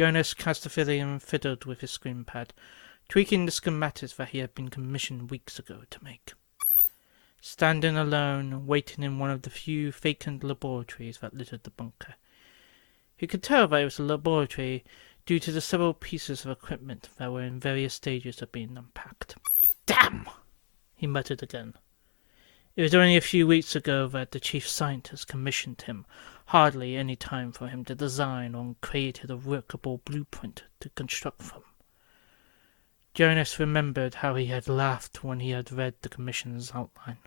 Jonas Castafidian fiddled with his screen pad, tweaking the schematics that he had been commissioned weeks ago to make. Standing alone, waiting in one of the few vacant laboratories that littered the bunker. He could tell that it was a laboratory due to the several pieces of equipment that were in various stages of being unpacked. "Damn!" he muttered again. It was only a few weeks ago that the chief scientist commissioned him, hardly any time for him to design or create a workable blueprint to construct from. Jonas remembered how he had laughed when he had read the commission's outline,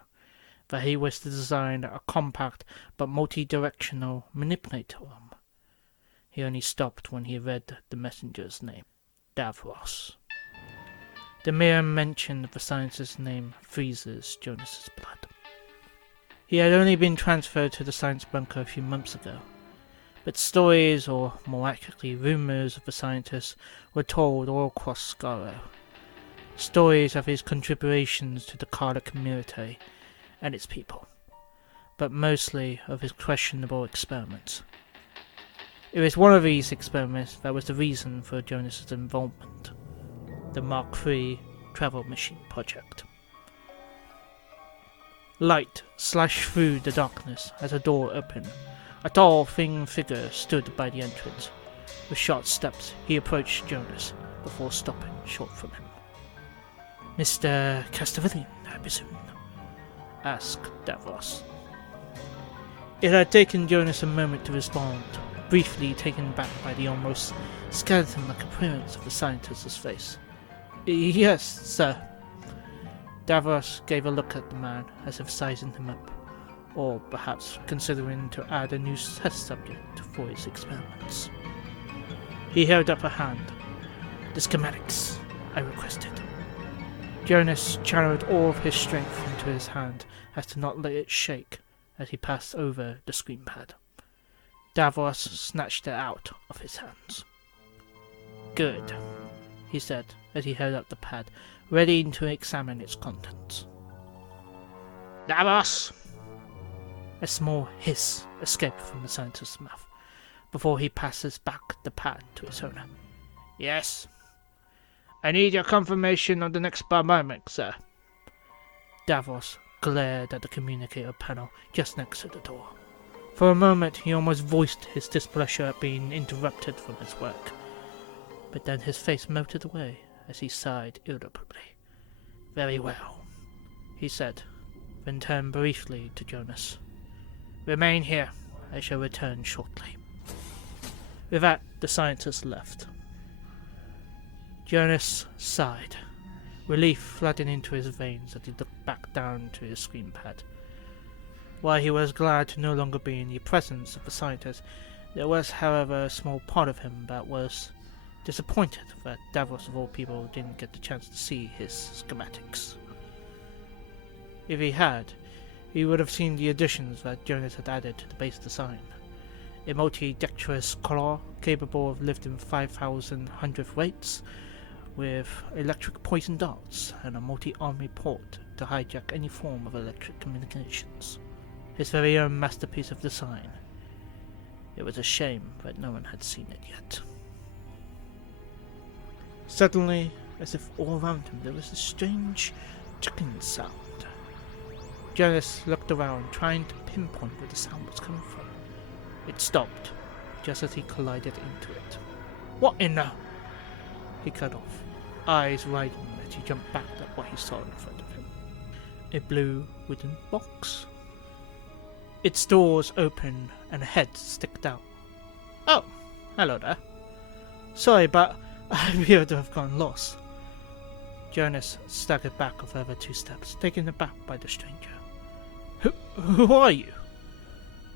that he was to design a compact but multi-directional manipulator arm. He only stopped when he read the messenger's name, Davros. The mere mention of the scientist's name freezes Jonas's blood. He had only been transferred to the science bunker a few months ago, but stories, or more accurately rumours of the scientist, were told all across Skaro. Stories of his contributions to the Dalek military and its people, but mostly of his questionable experiments. It was one of these experiments that was the reason for Jonas's involvement, the Mark III travel machine project. Light slashed through the darkness as a door opened. A tall, thin figure stood by the entrance. With short steps, he approached Jonas before stopping short from him. "Mr. Castavillian, I presume?" asked Davros. It had taken Jonas a moment to respond, briefly taken back by the almost skeleton-like appearance of the scientist's face. "Yes, sir." Davros gave a look at the man, as if sizing him up, or perhaps considering to add a new test subject for his experiments. He held up a hand. "The schematics I requested." Jonas channeled all of his strength into his hand as to not let it shake as he passed over the screen pad. Davros snatched it out of his hands. "Good," he said as he held up the pad, ready to examine its contents. "Davros!" A small hiss escaped from the scientist's mouth before he passes back the pad to its owner. "Yes. I need your confirmation on the next moment, sir." Davros glared at the communicator panel just next to the door. For a moment he almost voiced his displeasure at being interrupted from his work, but then his face melted away as he sighed irritably. "Very well," he said, then turned briefly to Jonas. "Remain here. I shall return shortly." With that, the scientist left. Jonas sighed, relief flooding into his veins as he looked back down to his screen pad. While he was glad to no longer be in the presence of the scientist, there was, however, a small part of him that was disappointed that Davros of all people didn't get the chance to see his schematics. If he had, he would have seen the additions that Jonas had added to the base design. A multi-dexterous claw capable of lifting 5,000 hundredweights, with electric poison darts and a multi-army port to hijack any form of electric communications. His very own masterpiece of design. It was a shame that no one had seen it yet. Suddenly, as if all around him there was a strange ticking sound. Jonas looked around, trying to pinpoint where the sound was coming from. It stopped, just as he collided into it. "What in the—" he cut off, eyes widening as he jumped back at what he saw in front of him. A blue wooden box. Its doors opened and a head sticked out. "Oh, hello there. Sorry, but I appear to have gone lost." Jonas staggered back a further 2 steps, taken aback by the stranger. Who are you?"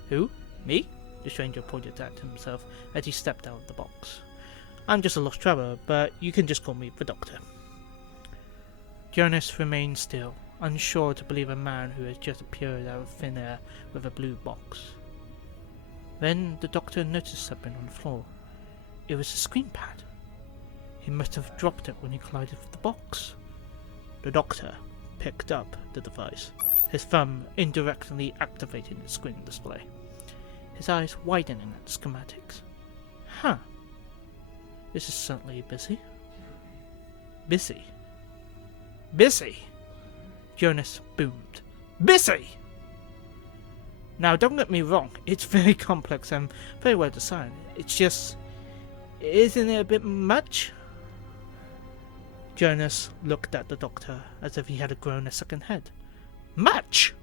"Who? Me?" The stranger pointed at himself as he stepped out of the box. "I'm just a lost traveller, but you can just call me the Doctor." Jonas remained still, unsure to believe a man who had just appeared out of thin air with a blue box. Then the Doctor noticed something on the floor. It was a screen pad. He must have dropped it when he collided with the box. The Doctor picked up the device, his thumb indirectly activating the screen display, his eyes widening at the schematics. "Huh. This is certainly busy. Busy? Busy! Jonas boomed. Busy! Now, don't get me wrong, it's very complex and very well designed. It's just, isn't it a bit much? Jonas looked at the doctor as if he had grown a second head. Much?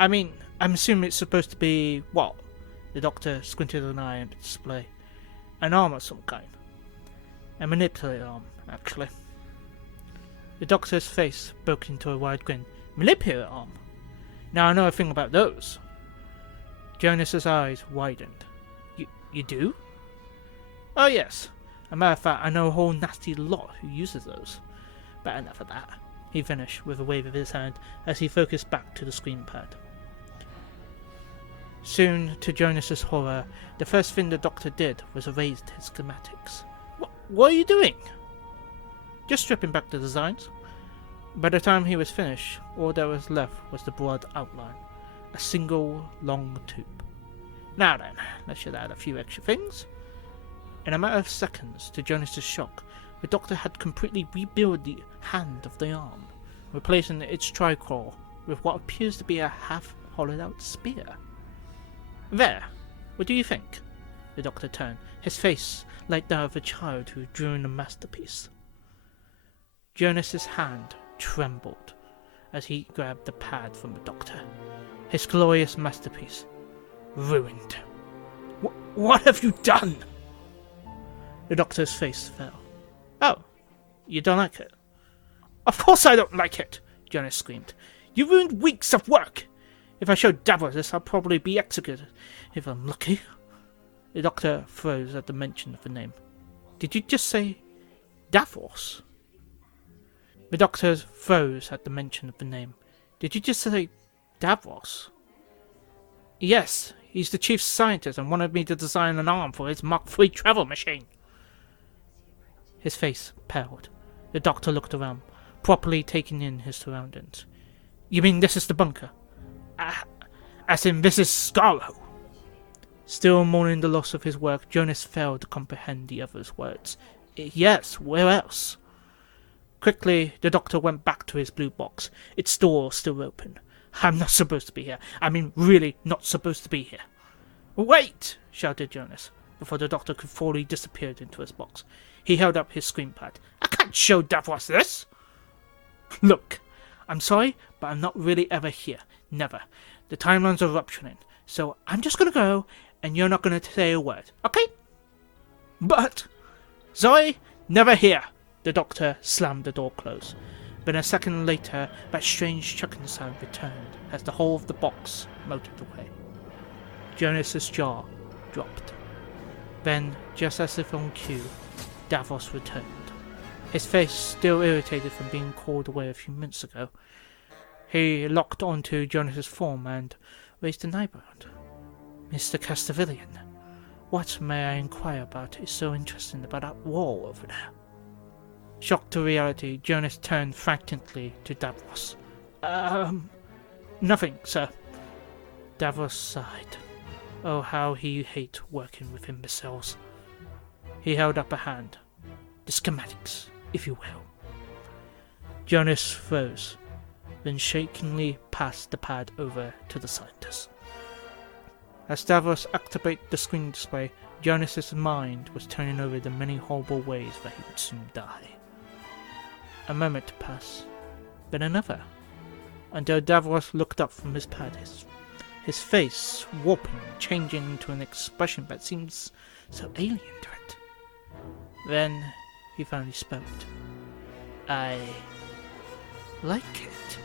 I mean, I'm assuming it's supposed to be what? The doctor squinted an eye at the display. An arm of some kind. A manipulator arm, actually. The doctor's face broke into a wide grin. Manipulator arm? Now I know a thing about those. Jonas's eyes widened. You do? Oh yes. As a matter of fact, I know a whole nasty lot who uses those. But enough of that, he finished with a wave of his hand as he focused back to the screen pad. Soon, to Jonas's horror, the first thing the doctor did was erase his schematics. What are you doing? Just stripping back the designs. By the time he was finished, all that was left was the broad outline. A single long tube. Now then, let's just add a few extra things. In a matter of seconds, to Jonas's shock, the doctor had completely rebuilt the hand of the arm, replacing its triclaw with what appears to be a half-hollowed-out spear. There, what do you think? The doctor turned, his face like that of a child who drew in a masterpiece. Jonas's hand trembled as he grabbed the pad from the doctor. His glorious masterpiece. Ruined. What have you done? The doctor's face fell. Oh, you don't like it? Of course I don't like it, Jonas screamed. You ruined weeks of work. If I showed Davros this, I'll probably be executed, if I'm lucky. The doctor froze at the mention of the name. Did you just say Davros? The doctor froze at the mention of the name. Did you just say Davros? Yes, he's the chief scientist and wanted me to design an arm for his Mark III travel machine. His face paled. The doctor looked around, properly taking in his surroundings. You mean this is the bunker? As in this is Scarrow? Still mourning the loss of his work, Jonas failed to comprehend the other's words. Yes, where else? Quickly, the doctor went back to his blue box, its door still open. I'm not supposed to be here. I mean, really not supposed to be here. Wait! Shouted Jonas, before the doctor could fully disappear into his box. He held up his screen pad. I can't show Davros this! Look, I'm sorry, but I'm not really ever here. Never. The timeline's eruptioning, so I'm just gonna go, and you're not gonna say a word, okay? But... Zoe, never here! The doctor slammed the door closed. But a second later, that strange chucking sound returned as the whole of the box motored away. Jonas's jaw dropped. Then, just as if on cue, Davros returned. His face still irritated from being called away a few minutes ago. He locked onto Jonas's form and raised an eyebrow. Mr. Castavillian, what, may I inquire about, is so interesting about that wall over there? Shocked to reality, Jonas turned frantically to Davros. Nothing, sir. Davros sighed. Oh, how he hates working with imbeciles. He held up a hand. The schematics, if you will. Jonas froze, then shakingly passed the pad over to the scientist. As Davros activated the screen display, Jonas's mind was turning over the many horrible ways that he would soon die. A moment passed, then another, until Davros looked up from his pad, his face warping, changing into an expression that seems so alien to it. Then he finally spoke. I like it.